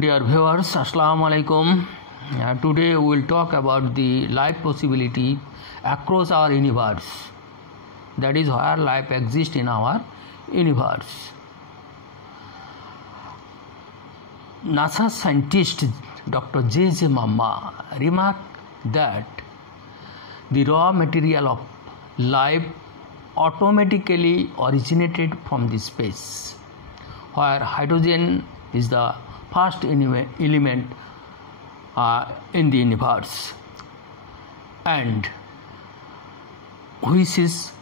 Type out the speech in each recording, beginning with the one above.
Dear viewers, Assalamu alaikum. Today we will talk about the life possibility across our universe. That is where life exists in our universe. NASA scientist Dr. J.J. Mamma remarked that the raw material of life automatically originated from the space, where hydrogen is the first element in the universe, and which is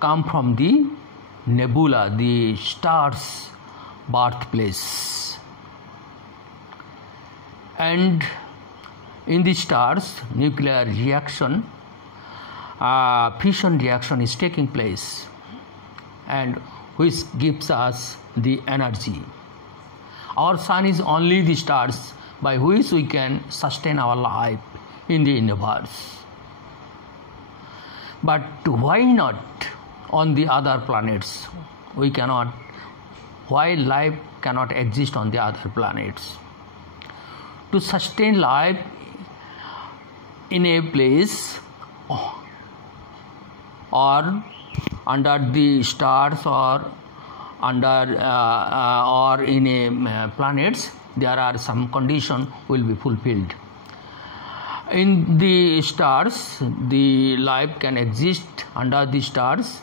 come from the nebula, the star's birthplace. And in the stars, nuclear reaction, fission reaction is taking place, and which gives us the energy. Our sun is only the stars by which we can sustain our life in the universe. But why not on the other planets? We cannot. Why life cannot exist on the other planets? To sustain life in a place or under the stars or under or in a planets, there are some conditions will be fulfilled. In the stars, the life can exist under the stars.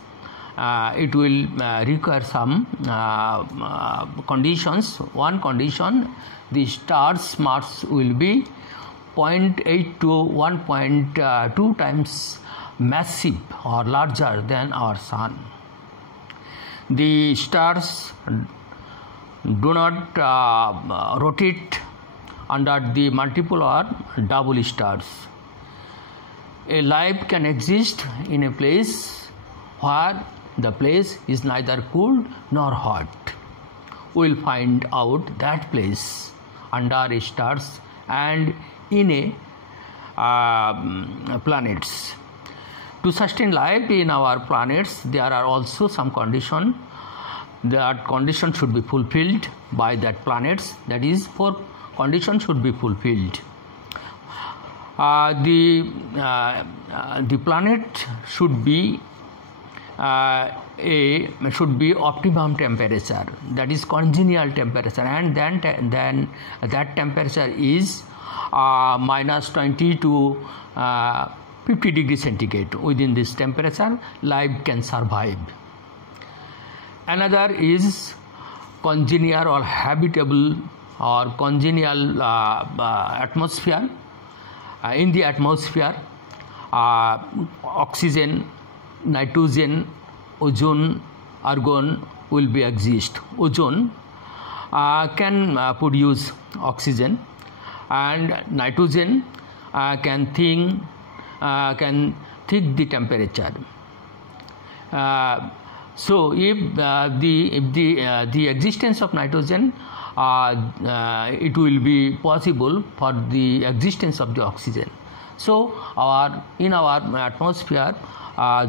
It will require some conditions. One condition, the star's mass will be 0.8 to 1.2 times massive or larger than our sun. The stars do not rotate under the multiple or double stars. A life can exist in a place where the place is neither cold nor hot. We will find out that place under stars and in a planets. To sustain life in our planets, there are also some conditions. That condition should be fulfilled by that planets. That is, 4 conditions should be fulfilled. The planet should be optimum temperature. That is congenial temperature, and then that temperature is minus 20 to 50 degrees centigrade. Within this temperature, life can survive. Another is congenial or habitable or congenial atmosphere. In the atmosphere, oxygen, nitrogen, ozone, argon will be exist. Ozone can produce oxygen, and nitrogen can thick the temperature. So if the existence of nitrogen, it will be possible for the existence of the oxygen. So in our atmosphere,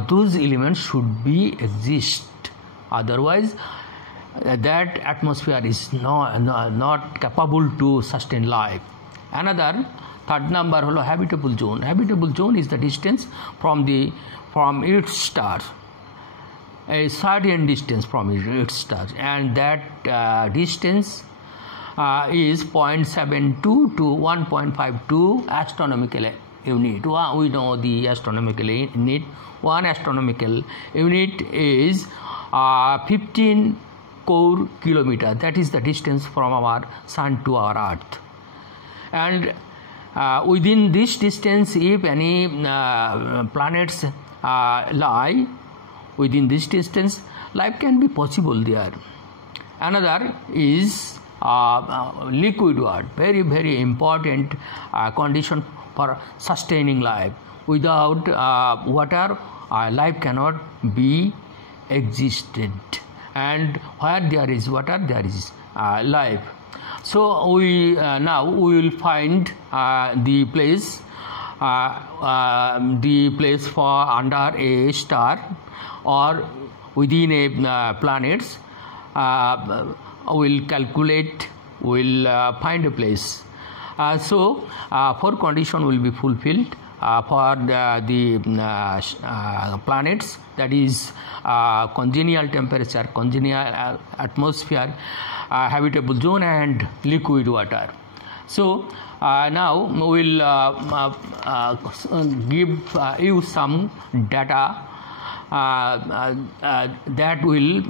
those elements should be exist. Otherwise, that atmosphere is not capable to sustain life. Another, third number, habitable zone. Habitable zone is the distance from its star, a certain distance from its star, and that distance is 0.72 to 1.52 astronomical unit. We know the astronomical unit. One astronomical unit is 15 core kilometer. That is the distance from our sun to our earth. And within this distance, if any planets lie within this distance, life can be possible there. Another is liquid water, very, very important condition for sustaining life. Without water, life cannot be existed, and where there is water, there is life. So we will find the place for under a star or within a planets. Will calculate will find a place. So four conditions will be fulfilled for the planets, that is congenial temperature, congenial atmosphere, habitable zone, and liquid water. So now we will give you some data that will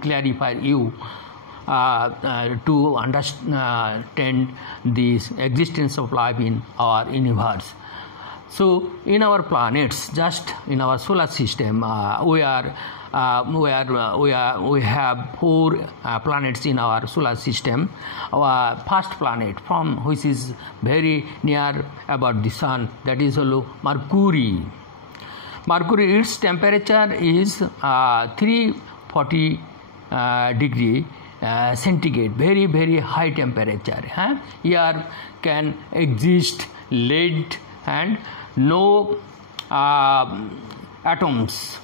clarify you to understand the existence of life in our universe. So in our planets, just in our solar system, we have four planets in our solar system. Our first planet, from which is very near about the sun, that is Mercury. Mercury, its temperature is 340 degree centigrade, very very high temperature. Here can exist lead and no atoms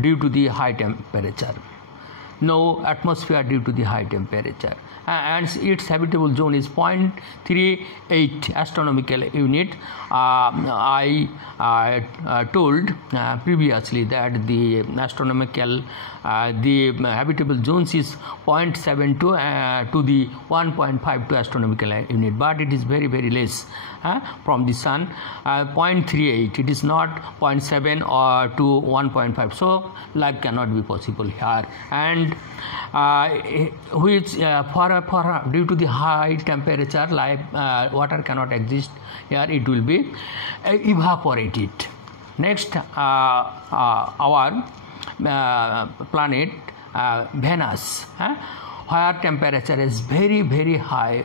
due to the high temperature, no atmosphere due to the high temperature, and its habitable zone is 0.38 astronomical unit. I told previously that the astronomical the habitable zones is 0.72 to the 1.52 astronomical unit, but it is very very less from the sun, 0.38. It is not 0.7 or to 1.5. So life cannot be possible here, and which due to the high temperature, life water cannot exist here. It will be evaporated. Next, our planet Venus, where temperature is very very high,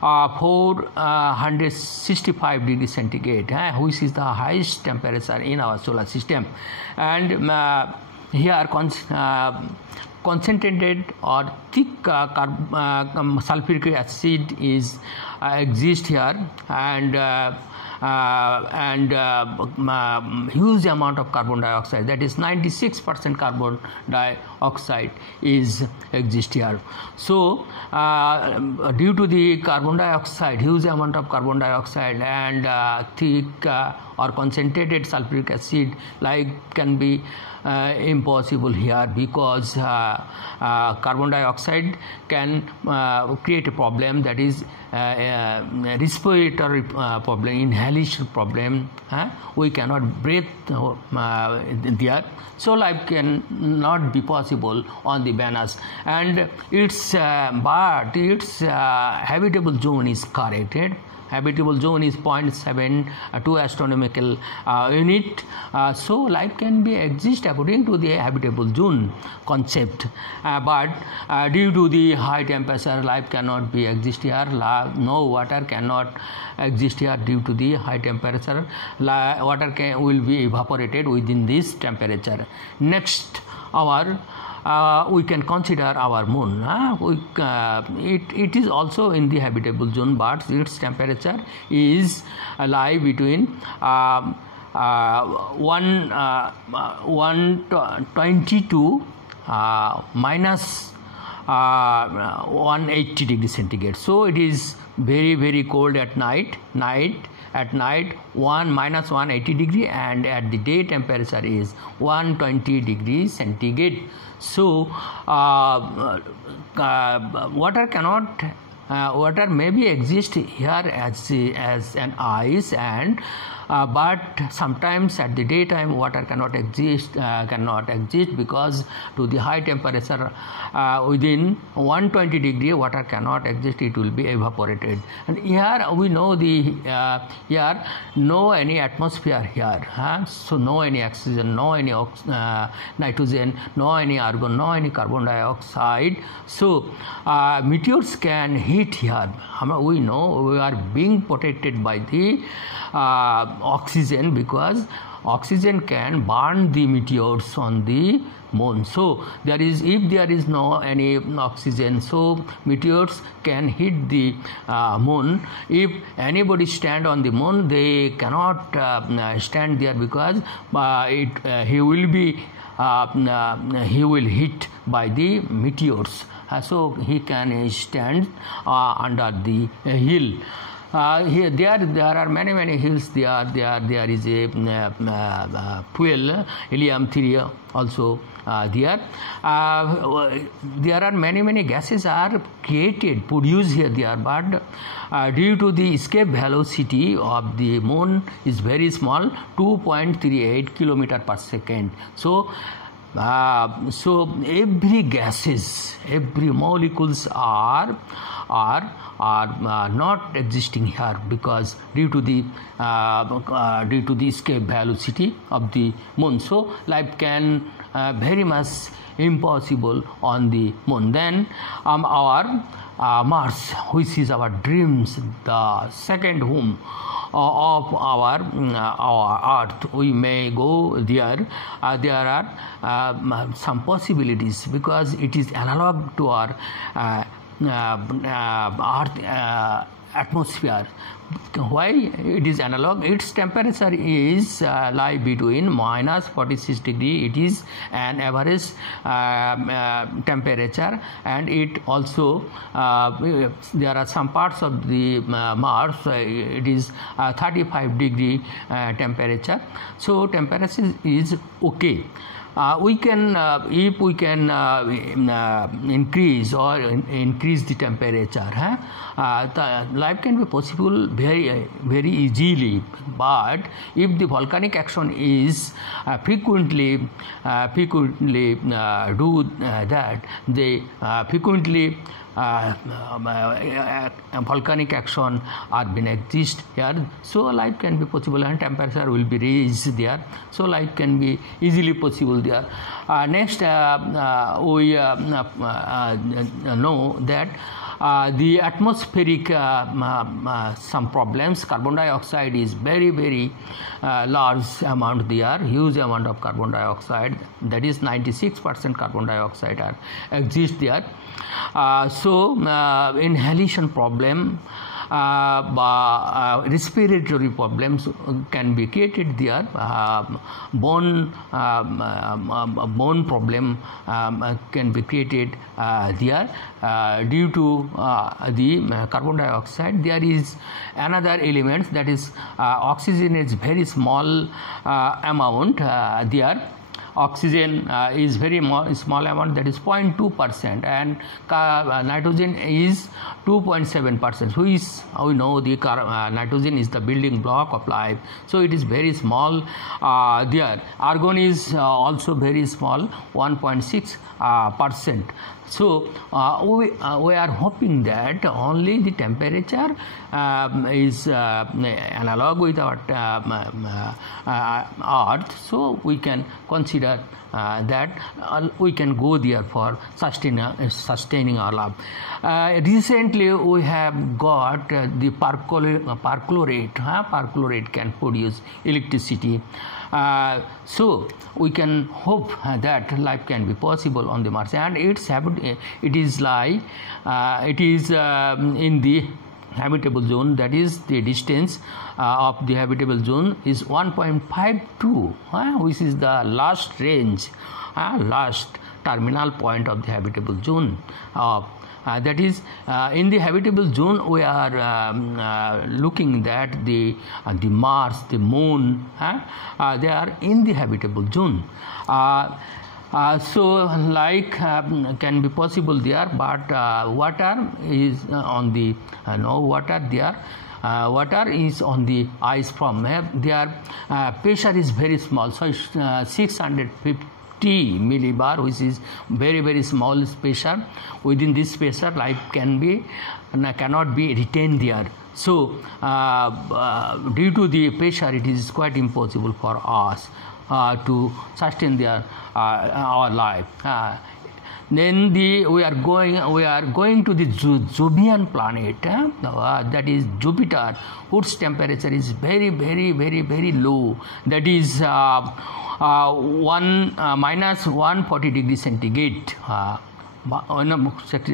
465 degrees centigrade, which is the highest temperature in our solar system, and here concentrated or thick sulfuric acid is exist here, and huge amount of carbon dioxide, that is 96% carbon dioxide is exist here. So due to the carbon dioxide, huge amount of carbon dioxide, and thick or concentrated sulfuric acid, life can be impossible here, because carbon dioxide can create a problem, that is respiratory problem, inhalation problem. We cannot breathe there, so life can not be possible on the Venus, and its habitable zone is corrected. Habitable zone is 0.72 astronomical unit. So life can be exist according to the habitable zone concept, but due to the high temperature, life cannot be exist here. No water cannot exist here due to the high temperature. Water will be evaporated within this temperature. Next, our we can consider our moon. It is also in the habitable zone, but its temperature is lie between 120 to minus 180 degrees centigrade. So it is very very cold at night. At night minus 180 degree, and at the day temperature is 120 degrees centigrade. So water cannot water maybe exist here as an ice, and but sometimes at the daytime water cannot exist because to the high temperature within 120 degree water cannot exist, it will be evaporated. And here we know the here no any atmosphere here, so no any oxygen, no any nitrogen, no any argon, no any carbon dioxide. So meteors can hit here. We know we are being protected by the oxygen, because oxygen can burn the meteors on the moon. So if there is no any oxygen, so meteors can hit the moon. If anybody stand on the moon, they cannot stand there, because he will be he will hit by the meteors. So he can stand under the hill. Here there are many hills. There is a fuel helium-3 also there. There are many gases are created, produced here there, but due to the escape velocity of the moon is very small, 2.38 km per second. So every gases, every molecules are not existing here, because due to the escape velocity of the moon. So life can very much impossible on the moon. Then our Mars, which is our dreams, the second home of our Earth, we may go there. There are some possibilities, because it is analog to our Earth atmosphere. Why it is analog? Its temperature is lie between -46 degree. It is an average temperature, and it also there are some parts of the Mars it is 35 degree temperature. So temperature is okay. We can if we can increase the temperature, the life can be possible very easily. But if the volcanic action is frequently do that, they frequently volcanic action are been exist here, so life can be possible and temperature will be raised there, so life can be easily possible there. Next we know that the atmospheric some problems. Carbon dioxide is very large amount there, huge amount of carbon dioxide, that is 96% carbon dioxide are exist there. So inhalation problem, respiratory problems can be created there. Bone problem can be created there due to the carbon dioxide. There is another element, that is oxygen is very small amount there. Oxygen is very small amount, that is 0.2%, and nitrogen is 2.7%. So we know the nitrogen is the building block of life, so it is very small there. Argon is also very small, 1.6%. So we are hoping that only the temperature is analog with our Earth, so we can consider that we can go there for sustaining our life. Recently we have got the perchlorate. Perchlorate can produce electricity. So we can hope that life can be possible on the Mars, and it is like it is in the habitable zone, that is the distance of the habitable zone is 1.52, which is the last range, last terminal point of the habitable zone. That is in the habitable zone we are looking that the Mars, the moon, they are in the habitable zone. So like can be possible there, but water is on the no water there. Water is on the ice from their pressure is very small, so it's 650 millibar, which is very small pressure. Within this pressure life cannot be retained there. So due to the pressure it is quite impossible for us to sustain our life. Then we are going to the Jovian planet, that is Jupiter, whose temperature is very low, that is minus 140 degrees centigrade.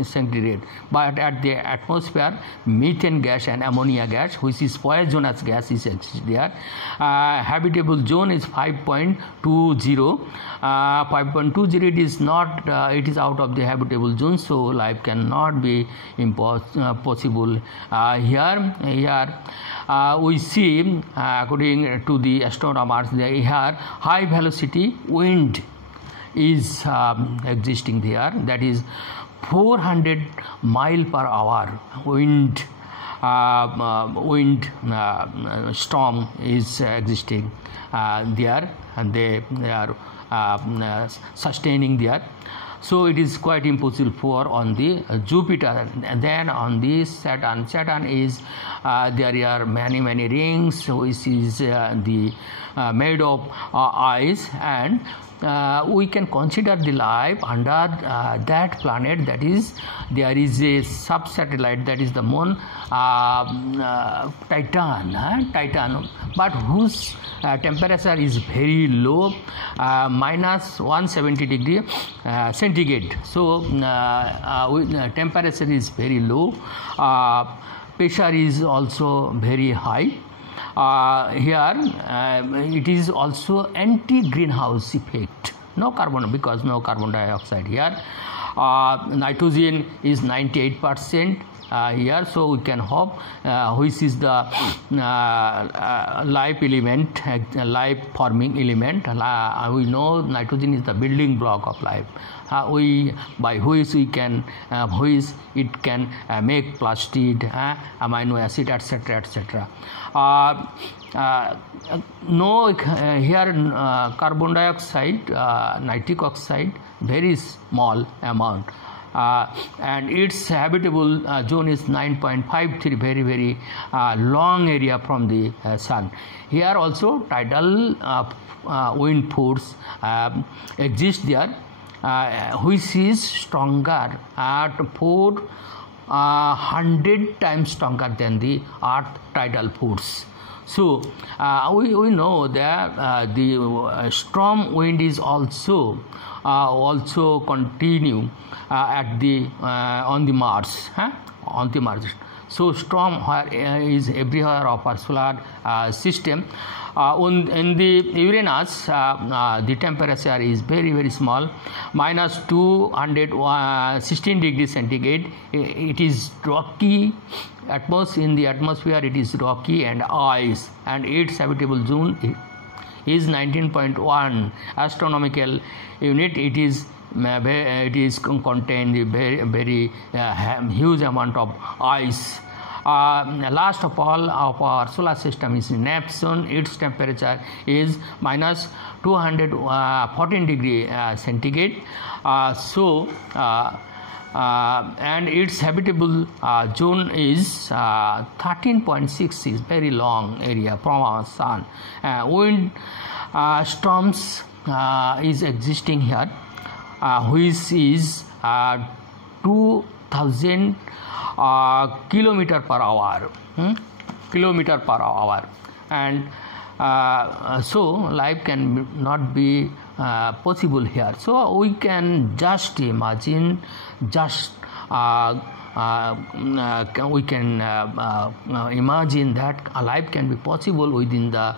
centigrade, but at the atmosphere methane gas and ammonia gas, which is poisonous gas, is there. Habitable zone is 5.20. 5.20, it is not, it is out of the habitable zone, so life cannot be possible here. We see, according to the astronomers, here high velocity wind is existing there, that is 400 mile per hour wind. Storm is existing there, and they are sustaining there. So it is quite impossible for on the Jupiter. And then on the Saturn, is there are many rings, which is the made of ice, and we can consider the life under that planet. That is, there is a sub-satellite, that is the moon, Titan, but whose temperature is very low, minus 170 degree centigrade. So temperature is very low, pressure is also very high. Here it is also anti-greenhouse effect, no carbon, because no carbon dioxide here. Nitrogen is 98% here, so we can hope which is the life element, life forming element. We know nitrogen is the building block of life, by which we can which it can make plastic, amino acid, etc. No here carbon dioxide, nitric oxide, very small amount, and its habitable zone is 9.53, very long area from the sun. Here also tidal wind force exist there, which is stronger at 400 times stronger than the earth tidal force. So we know that the storm wind is also continue at the on the Mars, on the Mars. So storm is everywhere of our solar system. In the Uranus, the temperature is very small, minus 216 degrees centigrade. It is rocky. In the atmosphere it is rocky and ice, and its habitable zone is 19.1 astronomical unit. It is contained very huge amount of ice. Last of all of our solar system is Neptune. Its temperature is minus 214 degree centigrade. And its habitable zone is 13.6, is very long area from our sun. Wind storms is existing here, which is 2000 kilometer per hour, and so life can not be possible here. So we can just imagine, we can imagine that a life can be possible within the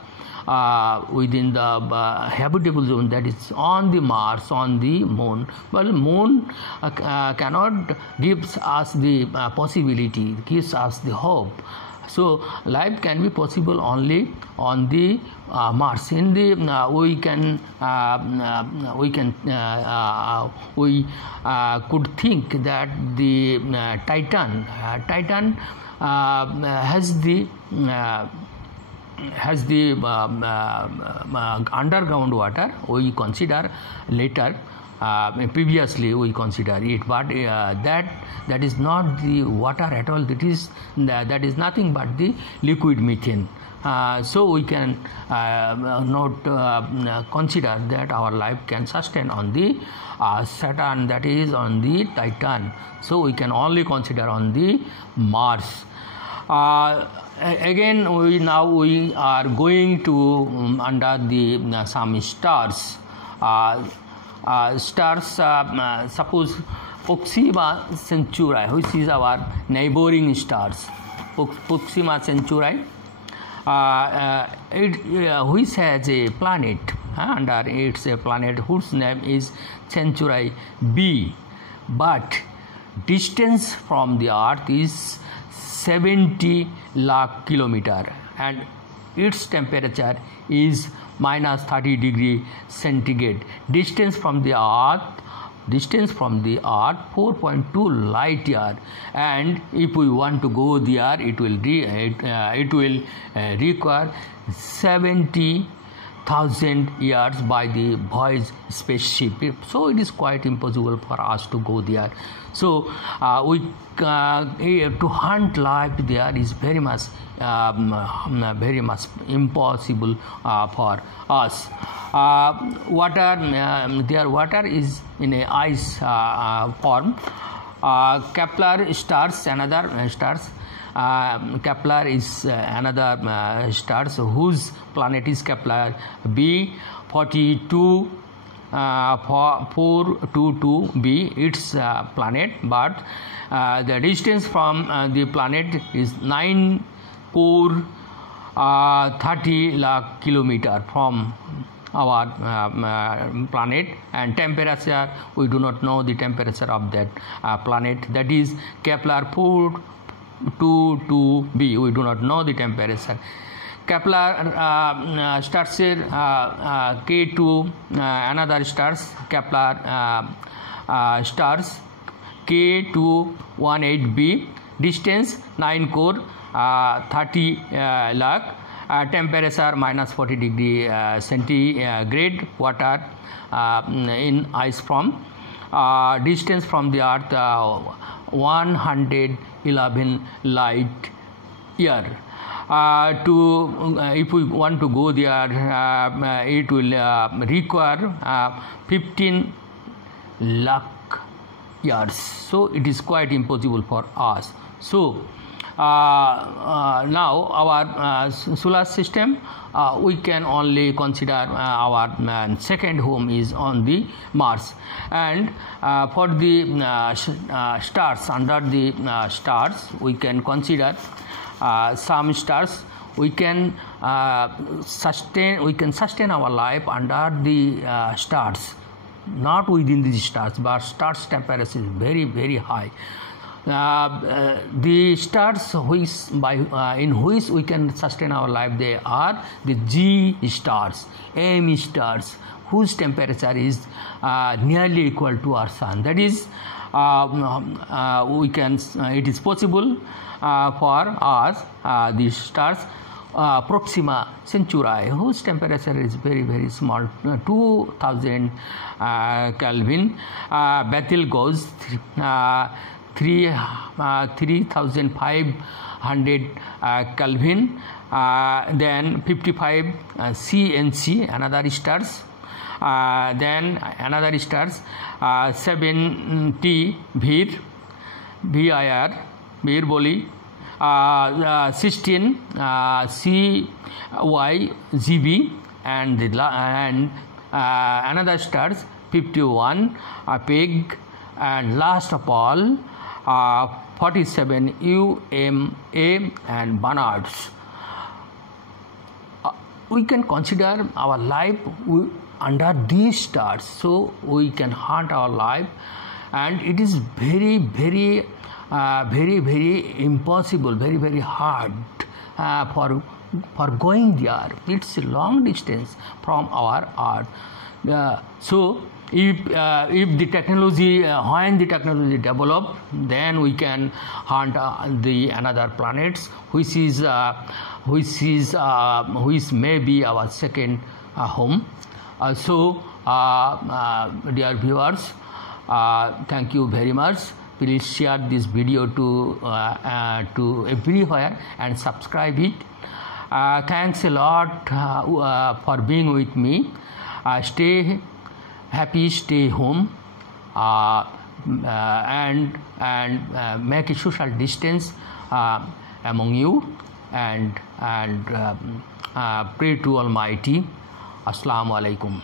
habitable zone, that is on the Mars, on the moon. Well, moon cannot gives us the possibility, gives us the hope. So life can be possible only on the Mars. In the we could think that the Titan has the underground water. We consider later, previously we consider it, but that is not the water at all. That is nothing but the liquid methane. So we can not consider that our life can sustain on the Saturn, that is on the Titan. So we can only consider on the Mars. Again, we are going to under the some stars. stars, suppose Proxima Centauri, which is our neighboring stars, Proxima Centauri, which has a planet under it's a planet whose name is Centauri B, but distance from the Earth is 70 lakh kilometer and its temperature is minus 30 degree centigrade. Distance from the Earth 4.2 light year, and if we want to go there, it will require 70,000 years by the Voyager spaceship. So it is quite impossible for us to go there. So to hunt life there is very much impossible for us. Their water is in a ice form. Kepler stars, another stars. Kepler is another stars whose planet is Kepler B 42 422b, its planet, but the distance from the planet is 9,430 lakh kilometer from our planet, and temperature, we do not know the temperature of that planet, that is Kepler 422b, we do not know the temperature. Kepler stars K2, another stars Kepler stars K218b, distance 9,430 lakh, temperature minus 40 degree centigrade, water in ice form, distance from the Earth 111 light year. If we want to go there, it will require 15 lakh years. So it is quite impossible for us. So now our solar system, we can only consider our second home is on the Mars, and for the stars, under the stars we can consider some stars. We can sustain our life under the stars, not within these stars, but stars temperature is very, very high. The stars in which we can sustain our life, they are the G stars, M stars, whose temperature is nearly equal to our sun. That is, it is possible for us, these stars, Proxima Centauri, whose temperature is very, very small, 2000 Kelvin, Betelgeuse 3500 Kelvin, then 55 CNC, another stars, then another stars 70 VIR, Vir Boli, 16 CYGB, and another stars 51 PEG, and last of all 47 UMA and Barnards. We can consider our life under these stars, so we can hunt our life, and it is very, very impossible, very, very hard for going there. It's a long distance from our Earth. So if the technology, when the technology develop, then we can hunt the another planets, which may be our second home. So dear viewers, thank you very much. Please share this video to everywhere and subscribe it. Thanks a lot for being with me. Stay happy, stay home, and make a social distance among you, and pray to Almighty. Assalamu alaikum.